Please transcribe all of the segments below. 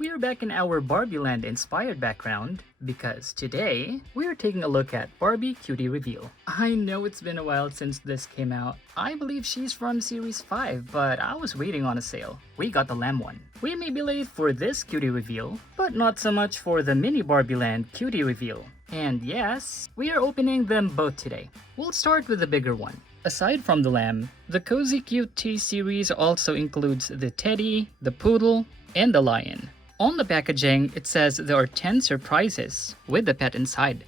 We are back in our Barbie Land inspired background because today we are taking a look at Barbie Cutie Reveal. I know it's been a while since this came out. I believe she's from Series 5, but I was waiting on a sale. We got the lamb one. We may be late for this Cutie Reveal, but not so much for the mini Barbie Land Cutie Reveal. And yes, we are opening them both today. We'll start with the bigger one. Aside from the lamb, the Cozy Cute Tees series also includes the teddy, the poodle, and the lion. On the packaging, it says there are 10 surprises with the pet inside.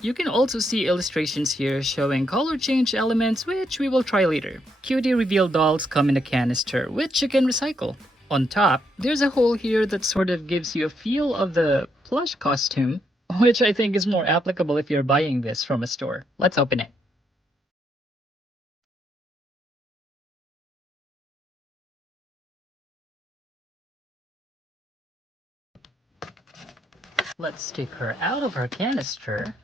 You can also see illustrations here showing color change elements, which we will try later. Cutie Reveal dolls come in a canister, which you can recycle. On top, there's a hole here that sort of gives you a feel of the plush costume, which I think is more applicable if you're buying this from a store. Let's open it. Let's take her out of her canister,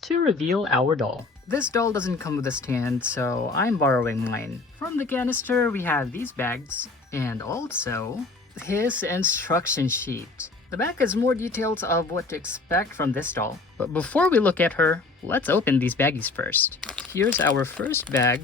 to reveal our doll. This doll doesn't come with a stand, so I'm borrowing mine. From the canister, we have these bags, and also his instruction sheet. The back has more details of what to expect from this doll. But before we look at her, let's open these baggies first. Here's our first bag.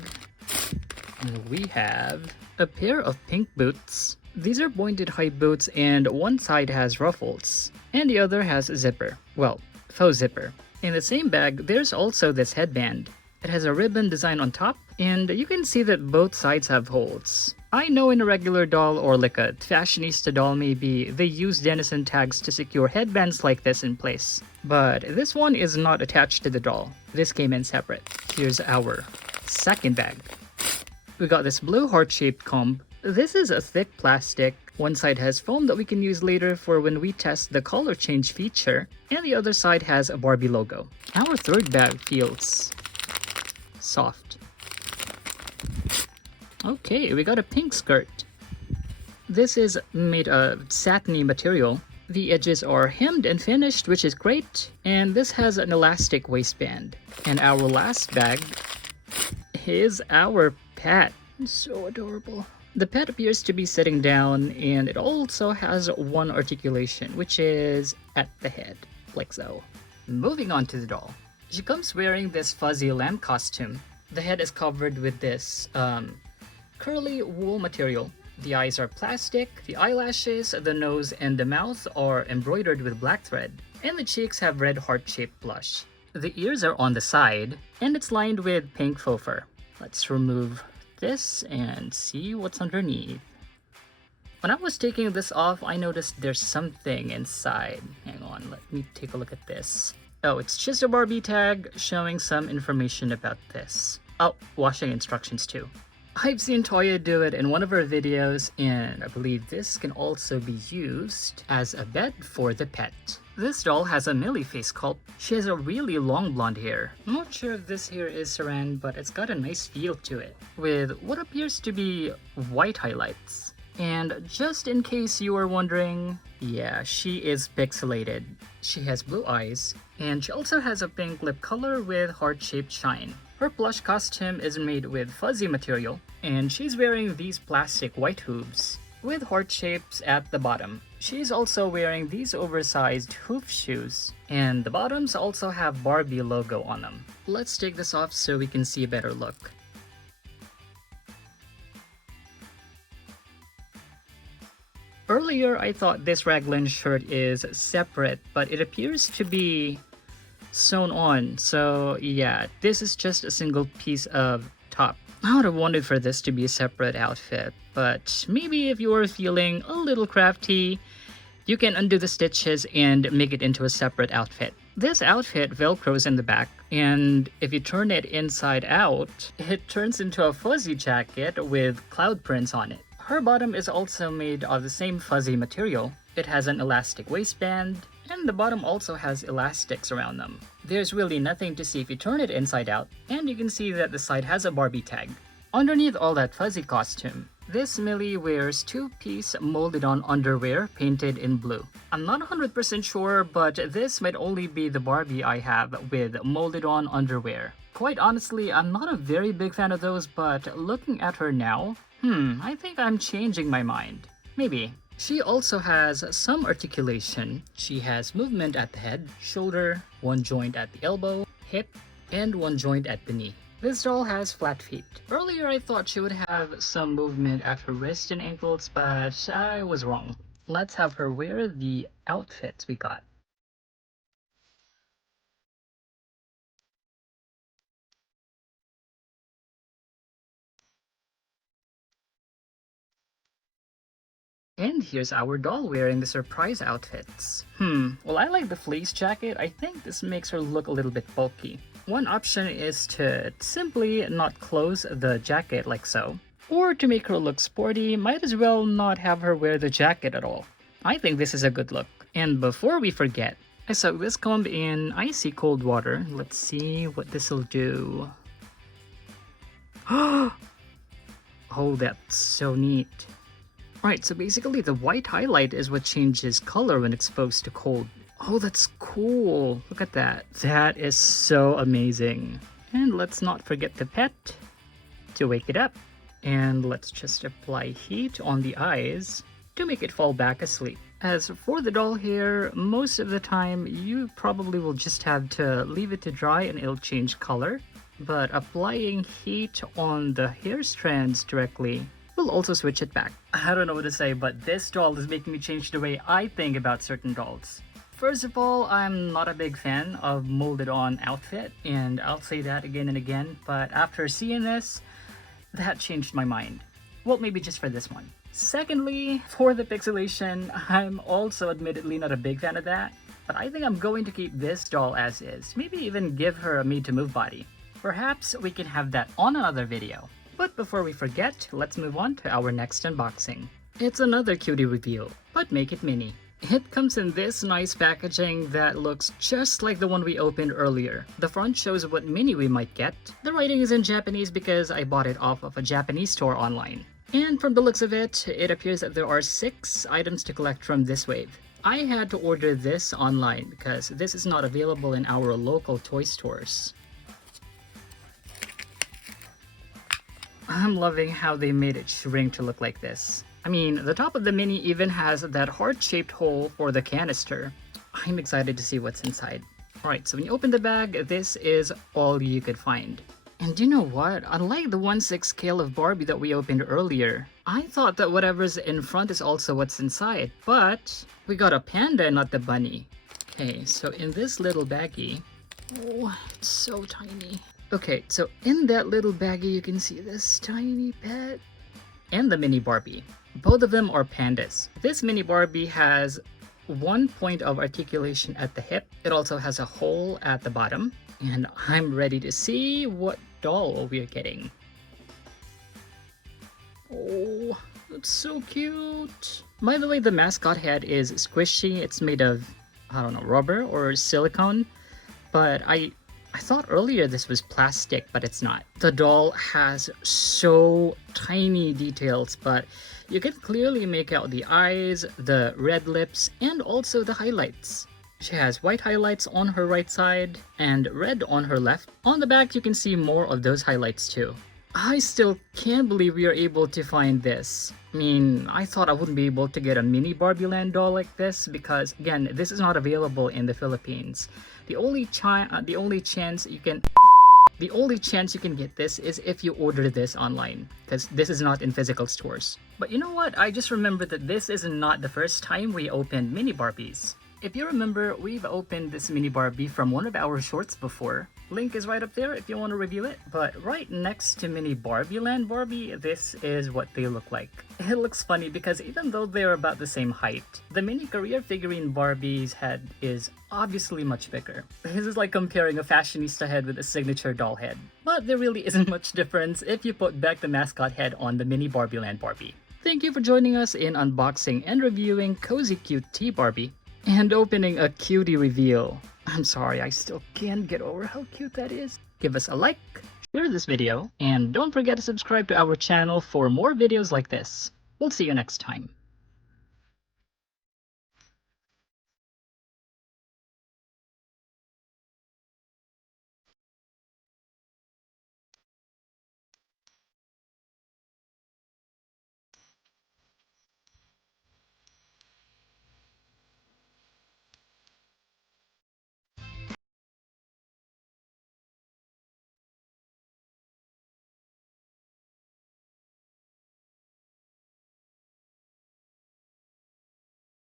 We have a pair of pink boots. These are pointed high boots and one side has ruffles and the other has a zipper. Well, faux zipper. In the same bag, there's also this headband. It has a ribbon design on top and you can see that both sides have holes. I know in a regular doll or like a fashionista doll maybe, they use denizen tags to secure headbands like this in place. But this one is not attached to the doll. This came in separate. Here's our second bag. We got this blue heart-shaped comb. This is a thick plastic. One side has foam that we can use later for when we test the color change feature, and the other side has a Barbie logo. Our third bag feels soft. Okay, we got a pink skirt. This is made of satiny material. The edges are hemmed and finished, which is great, and this has an elastic waistband. And our last bag is our pet. So adorable. The pet appears to be sitting down and it also has one articulation, which is at the head, like so. Moving on to the doll. She comes wearing this fuzzy lamb costume. The head is covered with this curly wool material. The eyes are plastic, the eyelashes, the nose, and the mouth are embroidered with black thread, and the cheeks have red heart-shaped blush. The ears are on the side, and it's lined with pink faux fur. Let's remove this and see what's underneath. When I was taking this off, I noticed there's something inside. Hang on, let me take a look at this. Oh, it's just a Barbie tag showing some information about this. Oh, washing instructions too. I've seen Toya do it in one of her videos, and I believe this can also be used as a bed for the pet. This doll has a Millie face sculpt. She has a really long blonde hair. I'm not sure if this hair is saran, but it's got a nice feel to it, with what appears to be white highlights. And just in case you were wondering, yeah, she is pixelated. She has blue eyes, and she also has a pink lip color with heart-shaped shine. Her plush costume is made with fuzzy material, and she's wearing these plastic white hooves with heart shapes at the bottom. She's also wearing these oversized hoof shoes, and the bottoms also have Barbie logo on them. Let's take this off so we can see a better look. Earlier, I thought this raglan shirt is separate, but it appears to be sewn on. So yeah, this is just a single piece of top. I would have wanted for this to be a separate outfit, but maybe if you are feeling a little crafty, you can undo the stitches and make it into a separate outfit. This outfit velcros in the back, and if you turn it inside out, it turns into a fuzzy jacket with cloud prints on it. Her bottom is also made of the same fuzzy material. It has an elastic waistband, and the bottom also has elastics around them. There's really nothing to see if you turn it inside out, and you can see that the side has a Barbie tag. Underneath all that fuzzy costume, this Millie wears two-piece molded-on underwear painted in blue. I'm not 100% sure, but this might only be the Barbie I have with molded-on underwear. Quite honestly, I'm not a very big fan of those, but looking at her now, I think I'm changing my mind. Maybe. She also has some articulation. She has movement at the head, shoulder, one joint at the elbow, hip, and one joint at the knee. This doll has flat feet. Earlier I thought she would have some movement at her wrist and ankles, but I was wrong. Let's have her wear the outfits we got. And here's our doll wearing the surprise outfits. Well, I like the fleece jacket. I think this makes her look a little bit bulky. One option is to simply not close the jacket like so. Or to make her look sporty, might as well not have her wear the jacket at all. I think this is a good look. And before we forget, I soaked this comb in icy cold water. Let's see what this'll do. Oh, that's so neat. Right, so basically the white highlight is what changes color when exposed to cold. Oh, that's cool. Look at that. That is so amazing. And let's not forget the pet to wake it up. And let's just apply heat on the eyes to make it fall back asleep. As for the doll hair, most of the time you probably will just have to leave it to dry and it'll change color. But applying heat on the hair strands directly will also switch it back. I don't know what to say, but this doll is making me change the way I think about certain dolls. First of all, I'm not a big fan of molded on outfit, and I'll say that again and again, but after seeing this, that changed my mind. Well, maybe just for this one. Secondly, for the pixelation, I'm also admittedly not a big fan of that, but I think I'm going to keep this doll as is, maybe even give her a made-to-move body. Perhaps we can have that on another video. But before we forget, let's move on to our next unboxing. It's another Cutie reveal, but make it mini. It comes in this nice packaging that looks just like the one we opened earlier. The front shows what mini we might get. The writing is in Japanese because I bought it off of a Japanese store online. And from the looks of it, it appears that there are 6 items to collect from this wave. I had to order this online because this is not available in our local toy stores. I'm loving how they made it shrink to look like this. I mean, the top of the mini even has that heart-shaped hole for the canister. I'm excited to see what's inside. Alright, so when you open the bag, this is all you could find. And you know what? Unlike the 1/6 scale of Barbie that we opened earlier, I thought that whatever's in front is also what's inside, but we got a panda and not the bunny. Okay, so in this little baggie, oh, it's so tiny. Okay, so in that little baggie, you can see this tiny pet and the mini Barbie. Both of them are pandas. This mini Barbie has 1 point of articulation at the hip. It also has a hole at the bottom. And I'm ready to see what doll we're getting. Oh, that's so cute. By the way, the mascot head is squishy. It's made of, I don't know, rubber or silicone. But I thought earlier this was plastic, but it's not. The doll has so tiny details, but you can clearly make out the eyes, the red lips, and also the highlights. She has white highlights on her right side and red on her left. On the back, you can see more of those highlights too. I still can't believe we are able to find this. I mean, I thought I wouldn't be able to get a mini Barbieland doll like this because, again, this is not available in the Philippines. The only chance you can get this is if you order this online, because this is not in physical stores. But you know what? I just remembered that this is not the first time we opened mini Barbies. If you remember, we've opened this mini Barbie from one of our shorts before. Link is right up there if you want to review it. But right next to mini Barbieland Barbie, this is what they look like. It looks funny because even though they're about the same height, the mini career figurine Barbie's head is obviously much bigger. This is like comparing a fashionista head with a signature doll head. But there really isn't much difference if you put back the mascot head on the mini Barbieland Barbie. Thank you for joining us in unboxing and reviewing Cozy Cute Tea Barbie and opening a Cutie reveal. I'm sorry, I still can't get over how cute that is. Give us a like, share this video, and don't forget to subscribe to our channel for more videos like this. We'll see you next time.